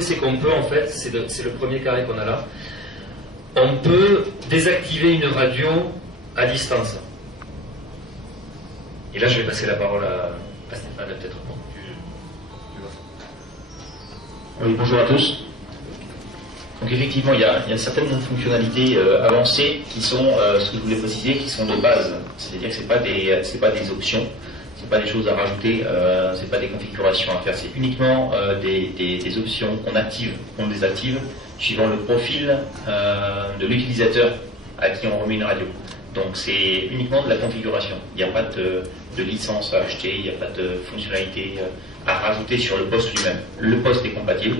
C'est qu'on peut, en fait, c'est le premier carré qu'on a là, on peut désactiver une radio à distance. Et là, je vais passer la parole à Stéphane, peut-être. Oui, bonjour à tous. Donc effectivement, il y a certaines fonctionnalités avancées qui sont, ce que je voulais préciser, qui sont de base. C'est-à-dire que c'est pas des options, c'est pas des choses à rajouter, c'est pas des configurations à faire. C'est uniquement des options qu'on active, qu'on désactive, suivant le profil de l'utilisateur à qui on remet une radio. Donc c'est uniquement de la configuration. Il n'y a pas de licence à acheter, il n'y a pas de fonctionnalité à rajouter sur le poste lui-même. Le poste est compatible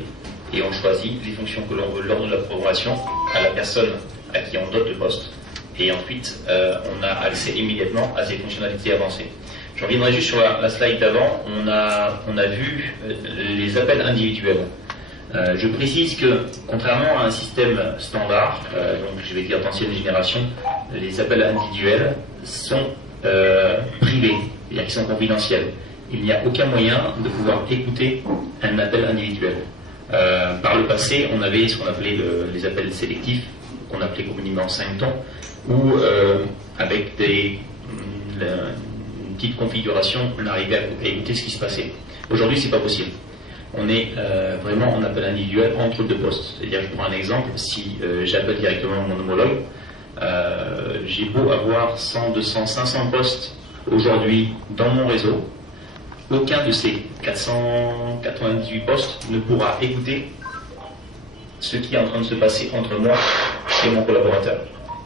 et on choisit les fonctions que l'on veut lors de la programmation à la personne à qui on dote le poste. Et ensuite, on a accès immédiatement à ces fonctionnalités avancées. Je reviendrai juste sur la slide d'avant. On a vu les appels individuels. Je précise que, contrairement à un système standard, donc je vais dire d'ancienne génération, les appels individuels sont privés, c'est-à-dire qu'ils sont confidentiels. Il n'y a aucun moyen de pouvoir écouter un appel individuel. Par le passé, on avait ce qu'on appelait les appels sélectifs, qu'on appelait communément 5 tons, où avec une petite configuration, on arrivait à écouter ce qui se passait. Aujourd'hui, c'est pas possible. On est vraiment en appel individuel entre deux postes. C'est-à-dire, je prends un exemple, si j'appelle directement mon homologue, j'ai beau avoir 100, 200, 500 postes aujourd'hui dans mon réseau, aucun de ces 498 postes ne pourra écouter ce qui est en train de se passer entre moi et mon collaborateur.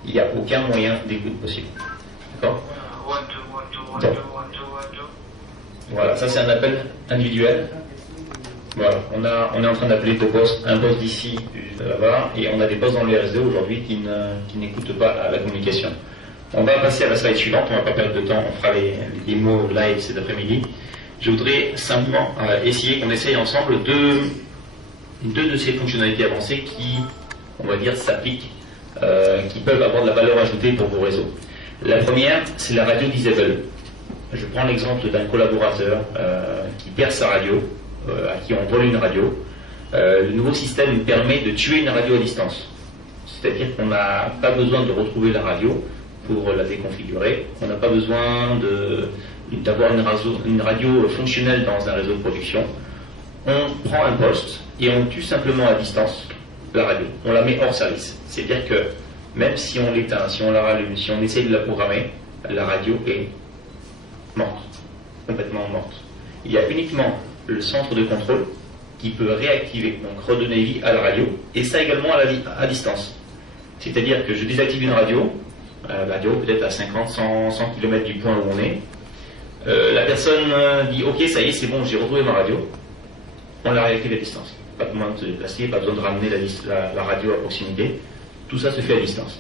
Il n'y a aucun moyen d'écoute possible. D'accord ? Donc, voilà, ça c'est un appel individuel. Voilà, on est en train d'appeler deux postes, un poste d'ici, là-bas, et on a des postes dans le RSD aujourd'hui qui n'écoutent pas la communication. On va passer à la slide suivante, on ne va pas perdre de temps, on fera les démos live cet après-midi. Je voudrais simplement essayer qu'on essaye ensemble deux de ces fonctionnalités avancées qui, on va dire, s'appliquent, qui peuvent avoir de la valeur ajoutée pour vos réseaux. La première, c'est la radio disable. Je prends l'exemple d'un collaborateur qui perd sa radio, à qui on vole une radio. Le nouveau système permet de tuer une radio à distance. C'est-à-dire qu'on n'a pas besoin de retrouver la radio pour la déconfigurer. On n'a pas besoin d'avoir une radio fonctionnelle dans un réseau de production. On prend un poste et on tue simplement à distance la radio. On la met hors service. C'est-à-dire que même si on l'éteint, si on la rallume, si on essaye de la programmer, la radio est morte, complètement morte. Il y a uniquement le centre de contrôle qui peut réactiver, donc redonner vie à la radio, et ça également à distance. C'est-à-dire que je désactive une radio peut-être à 50, 100 km du point où on est. La personne dit ok, ça y est, c'est bon, j'ai retrouvé ma radio. On la réactive à distance. Pas besoin de se déplacer, pas besoin de ramener la radio à proximité. Tout ça se fait à distance.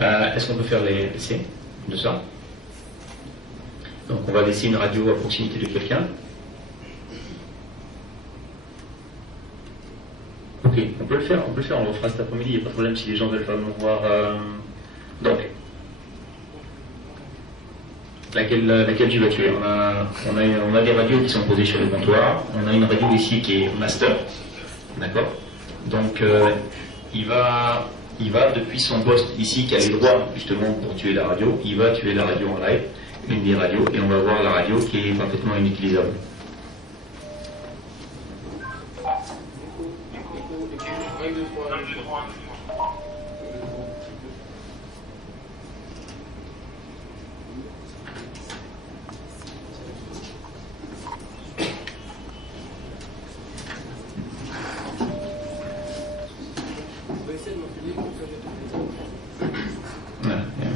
Est-ce qu'on peut faire l'essai de ça? Donc on va laisser une radio à proximité de quelqu'un. Ok, on peut le faire, on le fera cet après-midi, il n'y a pas de problème si les gens veulent vraiment voir. Donc, laquelle tu vas tuer? On a des radios qui sont posées sur le comptoir, on a une radio ici qui est master, d'accord? Donc, il va depuis son poste ici qui a les droits justement pour tuer la radio, il va tuer la radio en live, une des radios, et on va voir la radio qui est parfaitement inutilisable.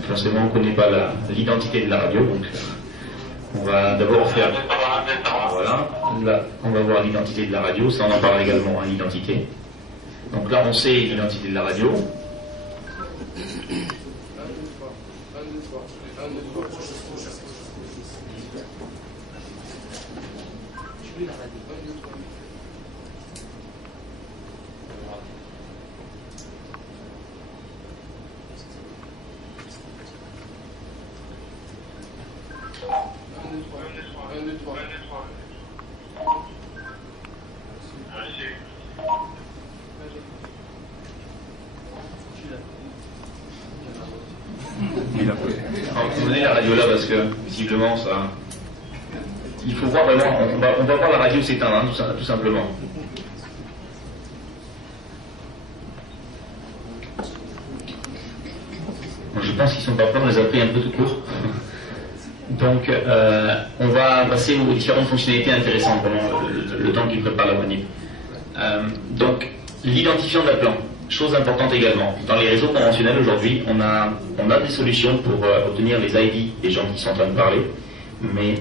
Forcément, on ne connaît pas l'identité de la radio, donc on va d'abord faire. Voilà, là, on va voir l'identité de la radio, ça on en parle également, hein, l'identité. Donc là, on sait l'identité de la radio. radio là parce que visiblement ça. Il faut voir vraiment, on va voir la radio s'éteindre, hein, tout simplement. Bon, je pense qu'ils sont pas prêts, on les a pris un peu tout court. Donc, on va passer aux différentes fonctionnalités intéressantes pendant le temps qu'il prépare la manip. Donc, l'identifiant d'appelant, chose importante également. Dans les réseaux conventionnels aujourd'hui, on a des solutions pour obtenir les ID des gens qui sont en train de parler, mais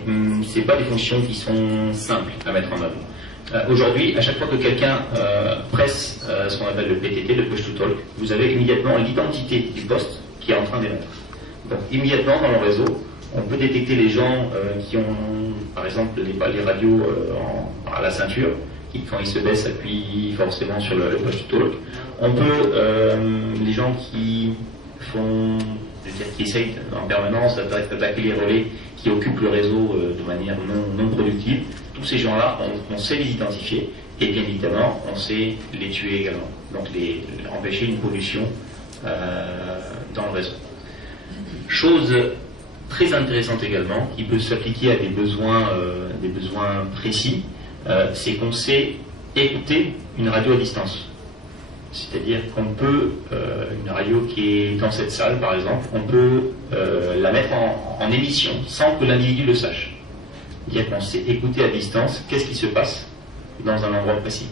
ce n'est pas des fonctions qui sont simples à mettre en œuvre. Aujourd'hui, à chaque fois que quelqu'un presse ce qu'on appelle le PTT, le Push to Talk, vous avez immédiatement l'identité du poste qui est en train d'émettre. Donc, immédiatement dans le réseau, on peut détecter les gens qui ont, par exemple, les radios à la ceinture, qui, quand ils se baissent, appuient forcément sur le push to talk. On peut, les gens qui essayent en permanence d'attaquer les relais, qui occupent le réseau de manière non productive, tous ces gens-là, on sait les identifier, et bien évidemment, on sait les tuer également. Donc, empêcher une pollution dans le réseau. Chose très intéressante également, qui peut s'appliquer à des besoins précis, c'est qu'on sait écouter une radio à distance. C'est-à-dire qu'on peut, une radio qui est dans cette salle par exemple, on peut la mettre en émission sans que l'individu le sache. C'est-à-dire qu'on sait écouter à distance qu'est-ce qui se passe dans un endroit précis.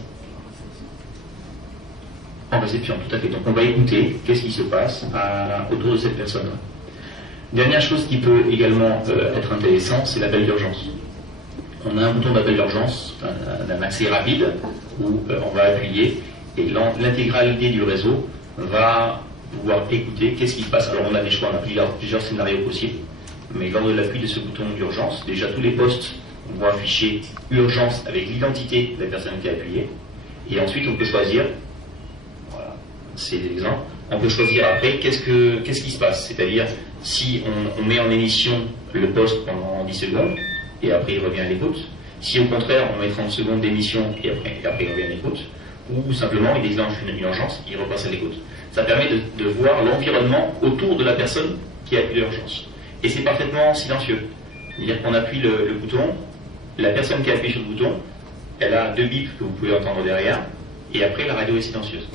En réception, tout à fait. Donc on va écouter qu'est-ce qui se passe autour de cette personne. Dernière chose qui peut également être intéressant, c'est l'appel d'urgence. On a un bouton d'appel d'urgence d'un accès rapide où on va appuyer et l'intégralité du réseau va pouvoir écouter qu'est-ce qui se passe. Alors on a des choix, on a plusieurs scénarios possibles, mais lors de l'appui de ce bouton d'urgence, déjà tous les postes vont afficher urgence avec l'identité de la personne qui a appuyé, et ensuite on peut choisir, voilà, c'est l'exemple, on peut choisir après qu'est-ce qui se passe, c'est-à-dire si on met en émission le poste pendant 10 secondes, et après il revient à l'écoute, si au contraire on met 30 secondes d'émission et après il revient à l'écoute, ou simplement il déclenche une urgence, il repasse à l'écoute. Ça permet de voir l'environnement autour de la personne qui appuie l'urgence. Et c'est parfaitement silencieux. C'est-à-dire qu'on appuie le bouton, la personne qui appuie sur le bouton, elle a 2 bips que vous pouvez entendre derrière, et après la radio est silencieuse.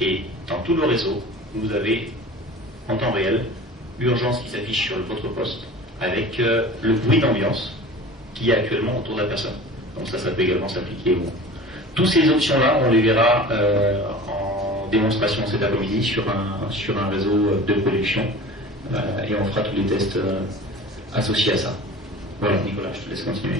Et dans tout le réseau, vous avez en temps réel urgence qui s'affiche sur votre poste, avec le bruit d'ambiance qui est actuellement autour de la personne. Donc ça peut également s'appliquer au... Toutes ces options-là, on les verra en démonstration cet après-midi sur un réseau de production et on fera tous les tests associés à ça. Voilà, Nicolas, je te laisse continuer.